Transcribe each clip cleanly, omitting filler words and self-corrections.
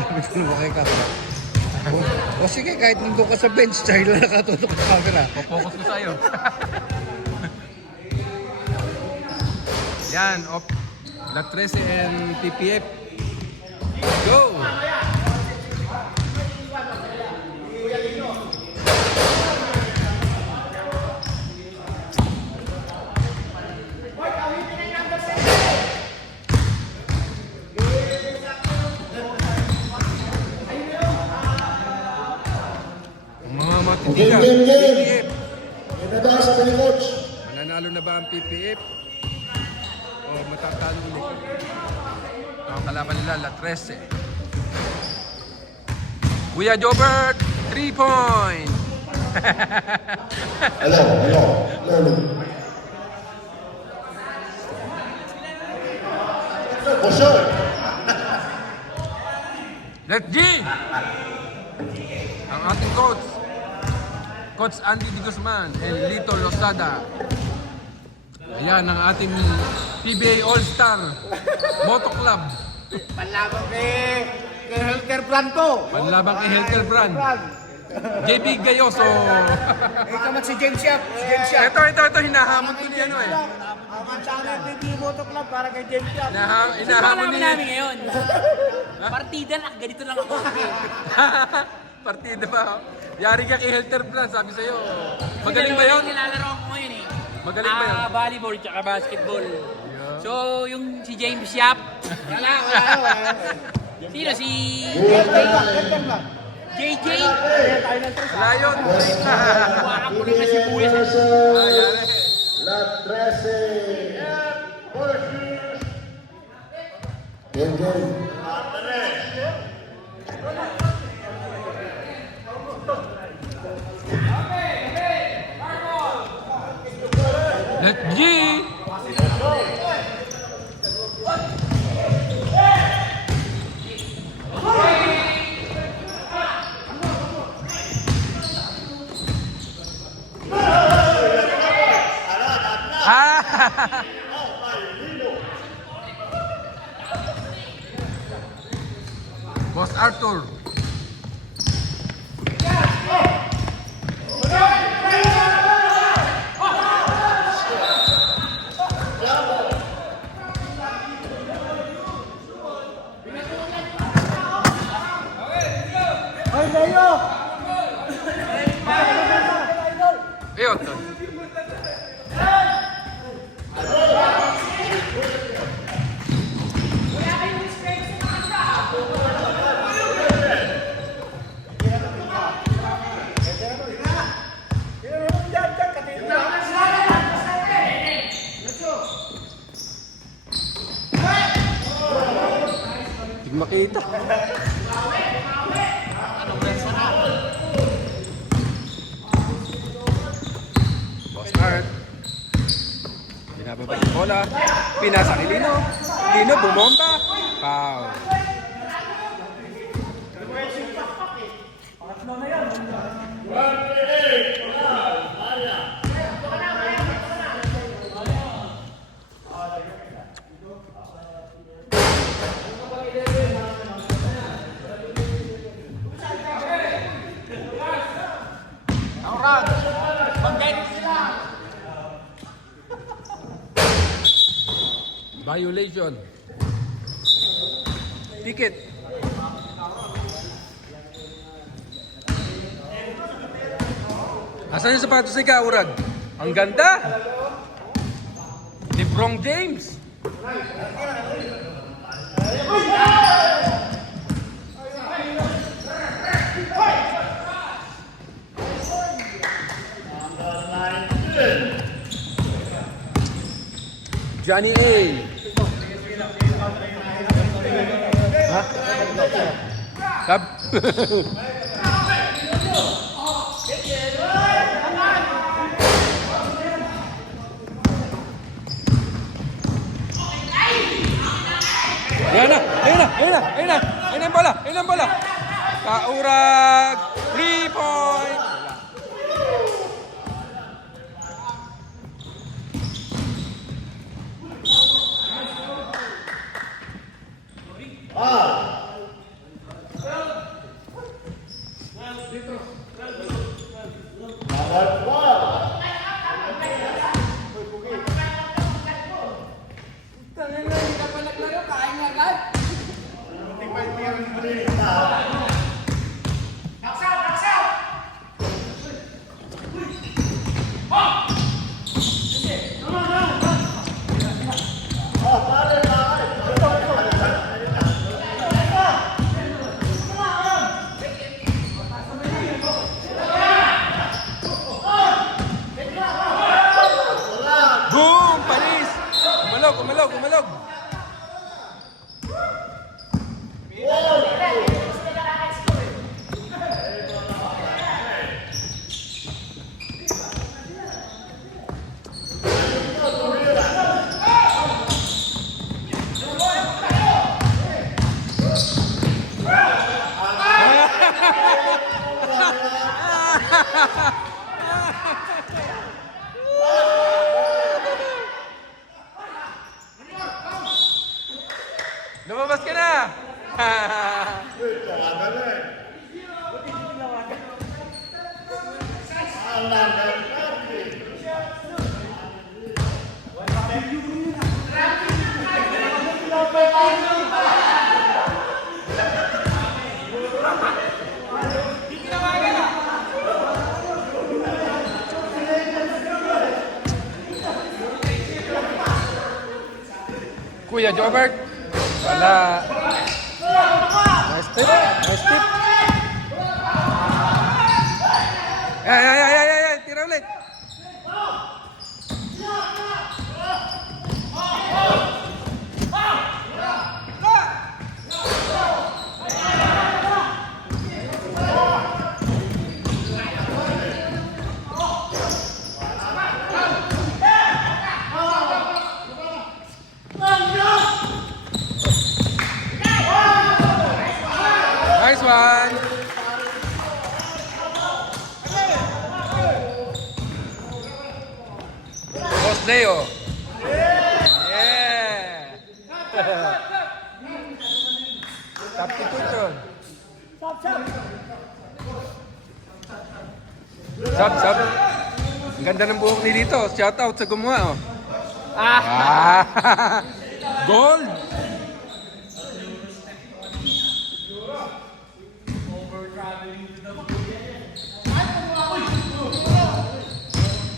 Sabi ko naman kay Kat. O sige, kahit nandun ka sa bench, dahil na nakatutok sa camera. Focus ko sa'yo. Yan, La 13 and TPF. Go! Game. PPF. Inabasa sa ni coach. Mananalo na ba ang PPF? O matatalo ulit? Ang kalaban nila, La 13. Kuya Jobert, 3 point! Hello. For sure. Let's G! Ang ating coach, Coach Andy Di Guzman and Lito Losada. Ayan ang ating PBA All-Star Moto Club. Panlabang kay Healthcare Plan to. Panlabang kay Healthcare Brand. JB Gayoso. Ikamat si James Yap. Ito, hinahamon ko ni ano eh. Ang channel TV Moto Club para kay James Yap. Hinahamon ni... namin ngayon. Partida lang, ganito lang ako. Partida pa. Yari ka kay Healthcare Brand, sabi sa'yo. Magaling ba yun? Nilalaro ko ngayon eh. Magaling ba yun? Volleyball tsaka basketball. So, yung si James Yap. Wala. Sino? Si JJ? Wala yun. Huwakan ko rin na si Buwis. La 13. Game. Let's G! Boss Arthur. Eoton. Hindi makita. Boss Art. Binababa yung bola. Pinasa kay Lino. Lino bumomba. Foul. Violation. Ticket. Asan yung sapatos ni Kaurag? Ang ganda! LeBron James! Johnny A. Ha? Kab? Ayun ang bola. Kaurag, 3 point. Boom! Panis! Umalog, umalog, umalog! Lumabas ka na! Kuya Jobert, wala. Nice tip, nice tip. Ay, tira ulit. Nice one. Boss Leo. Yeah. Substitution. Sub. Ang ganda ng buhok ni dito. Shout out sa gumawa. Oh. Ah. Gold.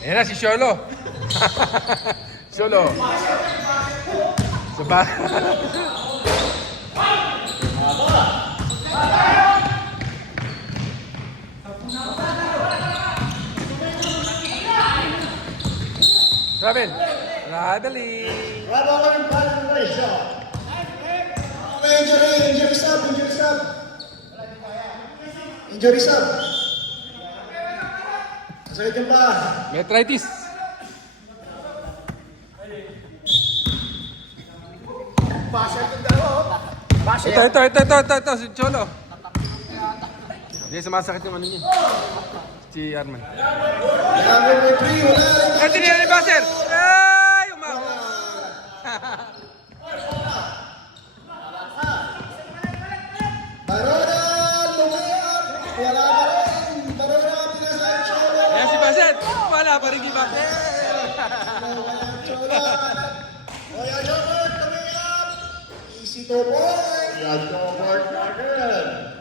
Ayan na si Sholo. Sholo. Saba. Robin. Traveling. Traveling violation. Injury sub. Injury sub. Sakit yung ba? Metritis. Ito, si Cholo. Hindi, sumasakit yung ano niya. Si Arman. Number 3, wala rin. Anthony Alibasser! Ay, umawa. Barona, lumayan. Wala pa rin. Barona, pinasa yung Cholo. Ayan si Basset. Wala pa rin si Basset. Cholo. Kuya Jobert, lumayan. Easy to boy. Kuya Jobert again.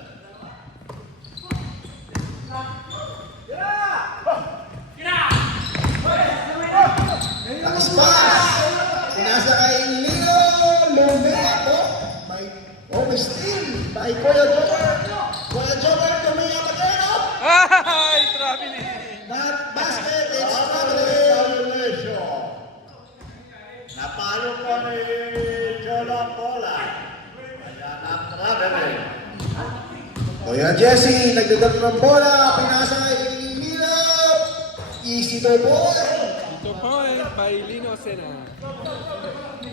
Nakispas. Pinasa kay Lino. Lumea po. May steal. By Kuya Jobert. Kuya Jobert, lumea pa kayo. Ay, traveling. Not basket, it's traveling. Napalo ko ni Cholo Pola. Kaya na-traveling. Kuya Jesse, nagdadag ng bola. Pinasa kay Lino. Easy to boy. Ito point by Lino Sena.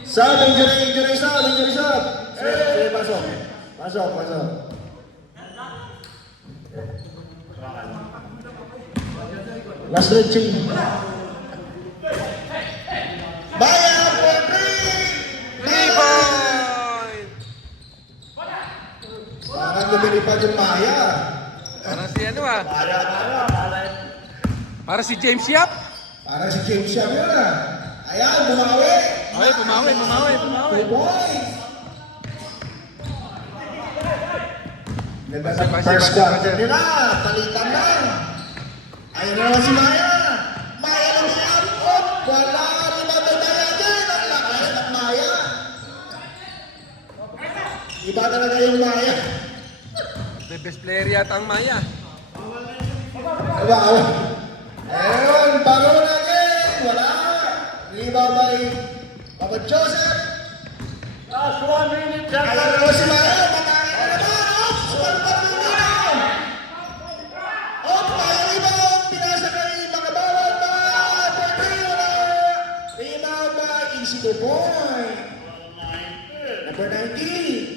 Sub, injury sub. Sige, pasok. Last red chain. Bayan for 3! 3 point! Parang lumilipad yung Maya. Parang si ano ah. Para si James Yap. Para si James Yap yun ah. Ayan, bumawi. Okay, bumawi. 2 points. Base. First quarter nila, palitan lang. Ayun na naman si Maya. Maya lang si Arcot. Wala rin matagaya dyan. Ang lakas ng Maya. Iba talaga yung Maya. The best player yata ang Maya. Diba? Ayun, bago natin. Wala. Rebound by Papa Joseph. Last 1 minute, Ayun na naman si Maya. Matangin na naman. Super pag-rebound. Maya rebound. Pinasa kay Makabawal pa. Rebound by Easy to point. Number 19.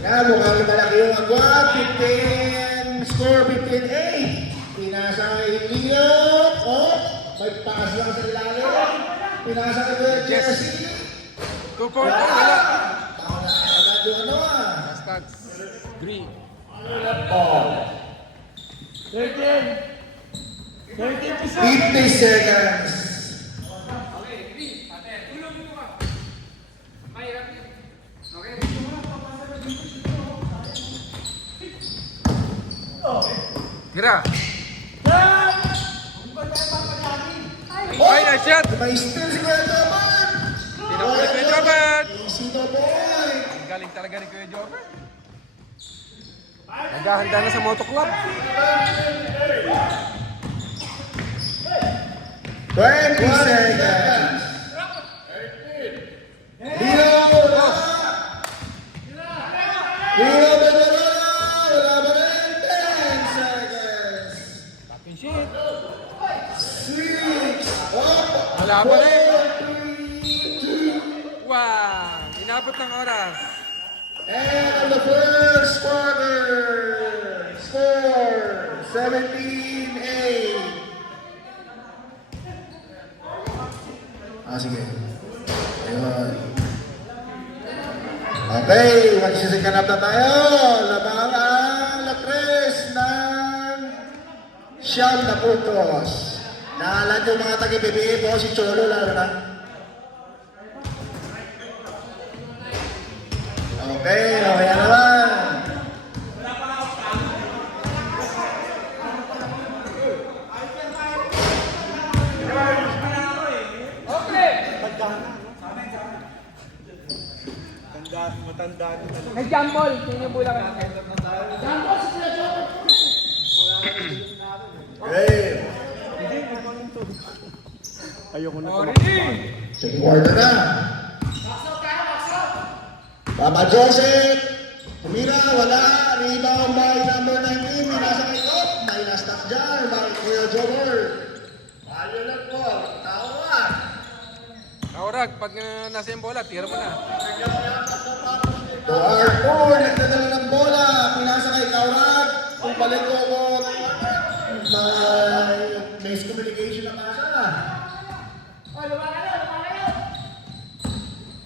Na, mukhang malaki yung agwat. 15, score 15-8. Pinasa kay Leo. Oh, may pass lang sa ilalim. Pinasa kay Jesse. 2 point. Wala. Agad yung ano ah. Stats. Green. Oh. 50 seconds. Tira. Oh, Ay, nice shot. may steal si Kuya Toman. Tinapos ni Kuya Jobert. Easy to point. Ang galing talaga ni Kuya Jobert. Naghahanda na sa Moto Club. 20 seconds. Leo, wala. Leo, wala ba rin? 10 seconds. 6. Wala pa rin. Wow! Inabot ng oras. And on the first quarter, score 17-8. Sige. Ayun. Okay, magsisikanap na tayo. Labangan Lapres ng siyam na puntos. Naalan yung mga taga-BBA po, si Cholo lalo na. Okay, okay na naman. May jump ball. Sino yung bola ka? Okay. Second quarter na. Papa Joseph. Tumira, wala. Rebound by number 19. Minasa kay Top. May na-stop dyan by Kuya Jobber. Ayaw lang po. Tawa. Kaurag, pag nasa yung bola, tira mo na. To R4. Nagdadala ng bola. Pinasa kay Kaurag. Kung balik ko po. May miscommunication na pasa.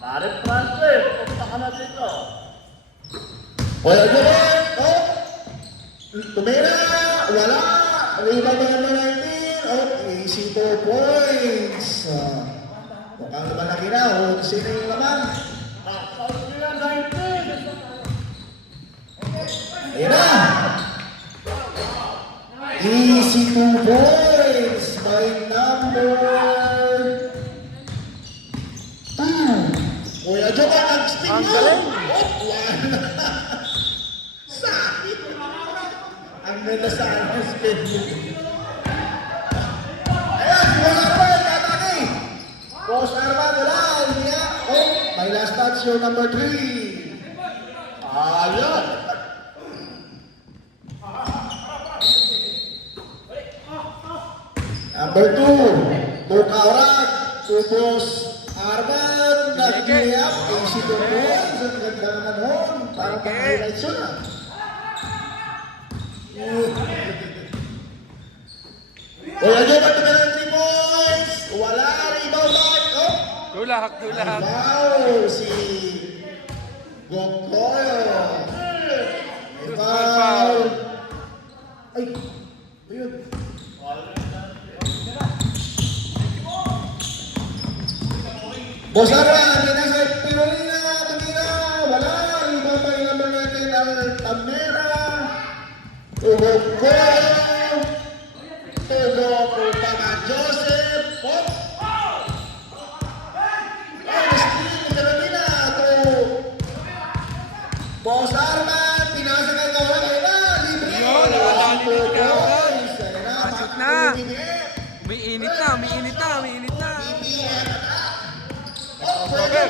Pare transfer, punta ka na dito. Kuya Jobber. Oh. Tumira. Wala. Rebound by number 19. Oh, easy 4 points. Mukhang malaki na. Oh, sino yung laman? Out nila 19. Ayan na. Easy 2 points by number 2. Kuya Jobber, nag-stick mo. Oh, wala. Sakit. Ang ganda sa ang spin mo. Ayan, si Boss Arman, tataki. Boss Arman, wala. Hindi. Oh, my last touch, your number 3. Ayun. Number 2, Bukaurag, Boss Arman, nag-layup, easy to points. Ang ganda naman hon. Parang pang-highlights yun ah. Kuya Jobber, tumira ng 3 points. Wala, rebound back. Oh, Tulak. foul si Gokoyo. Foul. Ay, ayun. Boss Arman, nasa Pirolina, tumira, wala. Rebound by number 19, Altamera. Tugog Goyo. Tugog Upama Joseph. Oops. Pirolina to Boss Arman, pinasa kay Kaura, kaya na, libre. Yun, nakadali ni Kaura. Boys, kaya na, Pasok na. Umiinit na. Crossover.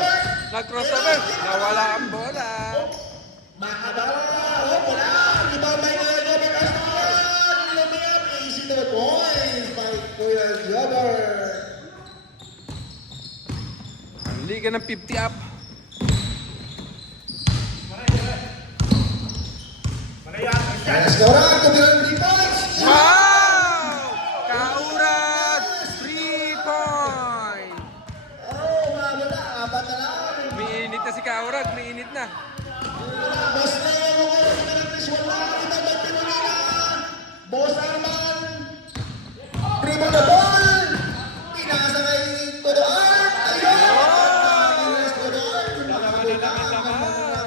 Nag-crossover. Nawala ang bola. Makabala, wala. Rebound by Kuya Jobber Castillan. Lumiyap, easy to the points by Kuya Jobber. Ang liga ng 50 up. Alas Kaura, tumilang 3 points. Wow! Kaurag! 3 point! Oh, wala. Apat na lang. Umiinit na si Kaurag. Umiinit na. Boss na yung mga pinagpis. Wala. Ito ba Pirolina? Boss Arman. Dribble the ball. Pinasa kay Tudoan. Ayun! Pinasa Tudoan.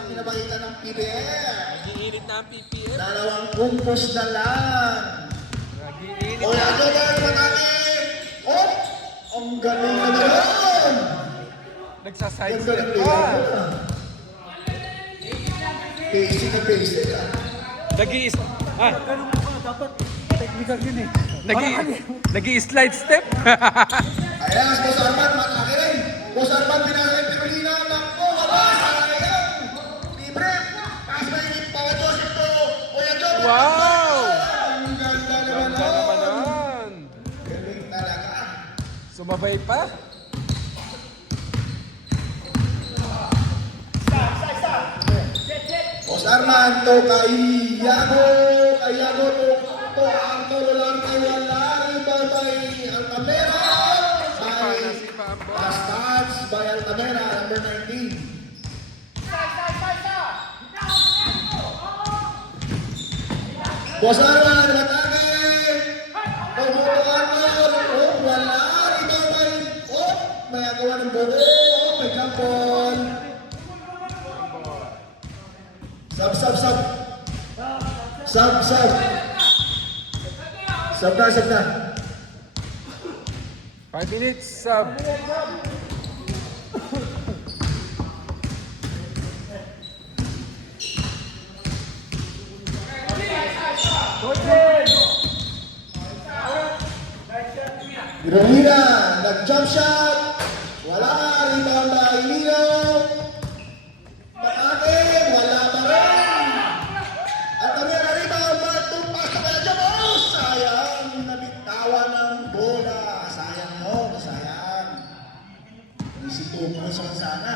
Pinapakita ng PBL. Umiinit na ang PPF. Dalawang kumpos na lang. Umiinit Kuya na. Jobber, matake. Oh! Ang galing na naman. Nagsaside Ang step galing pa. na. Basic na basic ah. Nag-i- ah, Ganun mo ka, dapat technical yun eh. nag-i-slide step. Ayan, Boss Arman, matake rin. Boss Arman, pinasa kay Pirolina. Naku, wala, sayang. Libre. Pass by Papa Joseph to Kuya Jobber. Wow! Ang ganda naman Ganda naman nun. nun. Galing talaga. Sumabay pa. Boss Arman, to kay Yago to Arturo lang kay wala. Rebound by Altamera. By Nasipa ang bola. last touch by Altamera, number 19. Boss Arman, matake. Bubuto Arman. Oh, wala. Rebound by, oh, may agawa ng buo. Oh, may kampon. Sub. Sub na. 5 minutes sub. Pirolina, nag-jump shot. Wala. Rebound by Lino. Matake, wala pa rin. At kami na rebound by tumpas sa kaya dyan. Oh, sayang. Nabitawan ng bola. Sayang no, sayang. Easy to points ako sana.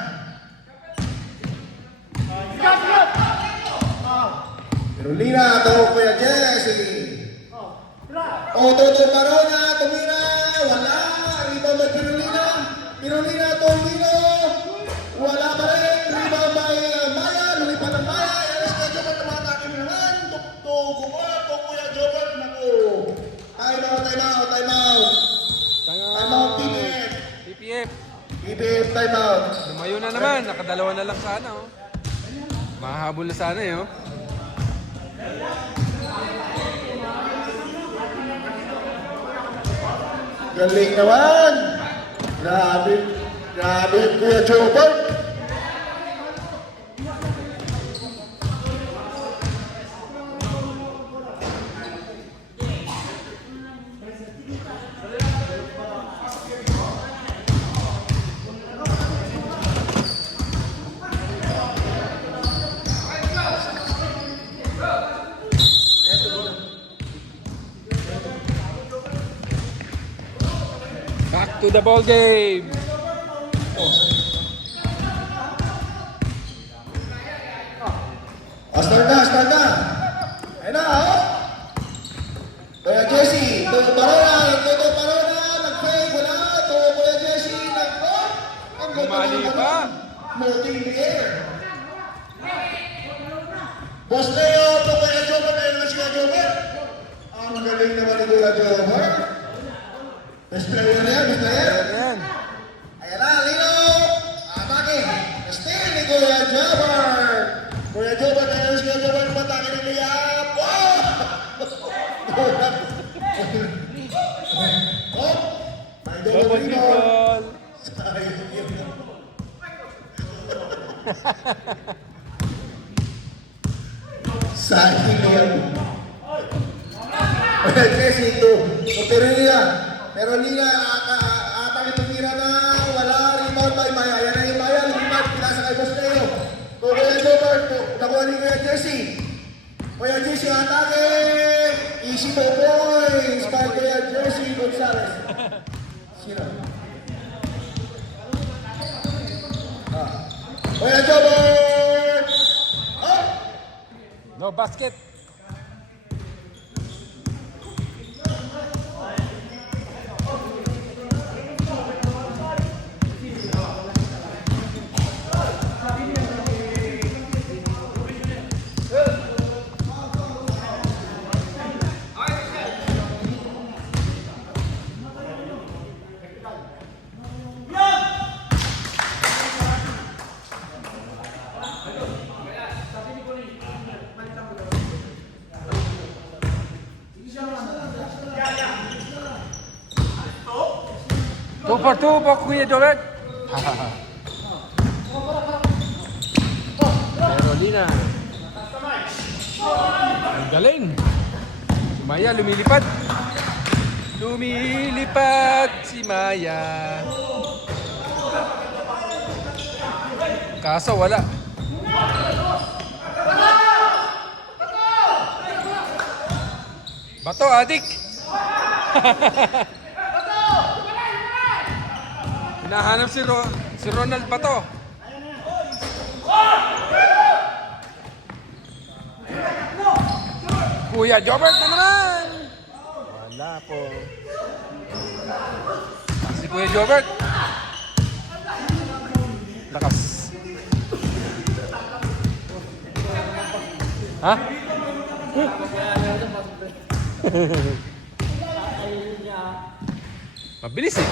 Pirolina, to Kuya Jesse. O, Toto Parona, tumira, wala, rebound by Pirolina, Tolino, wala pa rin, rebound by Maya, lumipat ang Maya, alas ka Jobber, tumatake mo naman, to Kuya Jobber, naku, time out, PPF. PPF, time out. Lumayo na naman. Nakadalawa na lang sana. Oh. Mahahabol na sana eh. Oh. Galing naman, grabe, Kuya Jobber. Back to the ball game. Start na. Ayun na, oh. Kuya Jesse, Toto Parona, nag-fake, wala. Kuya Jesse, nag-fake. Ang ganda Bumali naman, pa. Floating in the air. Boss Leo, to Kuya Jobber, na yun si Kuya Jobber. Ang galing naman ni Kuya Jobber. Best player na yan, best player. Ayan. Ayan na, Lino. Kuya Jobber. Kuya Jobber, tayo si Kuya Jobber, matake ng layup. Oh! Oh! May double rebound. Sayang yun. Sayang yun. Kuya Jesse, ito. Operia. Pero Lina, atang itutira na wala. Rebound by Maya. Yan na yung Maya. Lumipat. Pinasa kay Boss Leo. Kuya Jobber, nakuha ni Kuya Jesse. Kuya Jesse, atake. Easy 2 points. By Kuya Jesse Gonzalez. Sino? Kuya Jobber! Oh! No basket. Two for two po, Kuya Jobert. Carolina. Ang galing. Si Maya lumilipad. Lumilipad si Maya. Kaso wala. Bato, adik. Hinahanap si Ronald Bato. Kuya Jobert na naman. Wala po. Si Kuya Jobert. Lakas. Ha? Mabilis eh.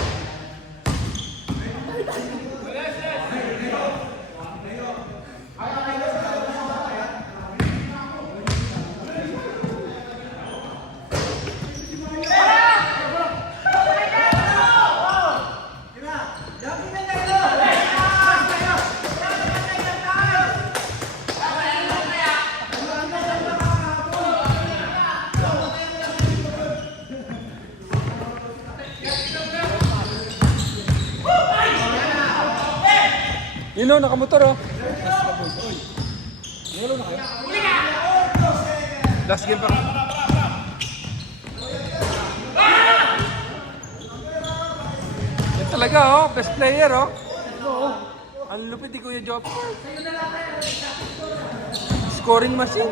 Yun o, nakamotor o. Last game pa. Yan talaga o, best player o. Ang lupit ni Kuya Job. Scoring machine.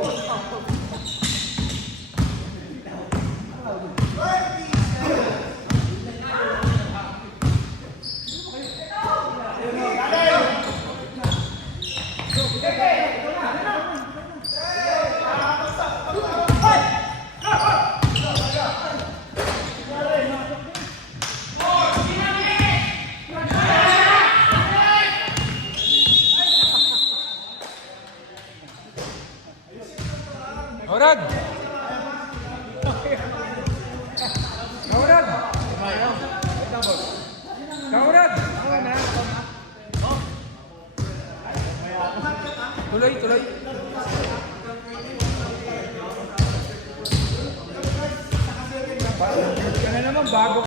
Kaurad! Kaurad! Kaurad! Tuloy, tuloy. Kaya naman bago.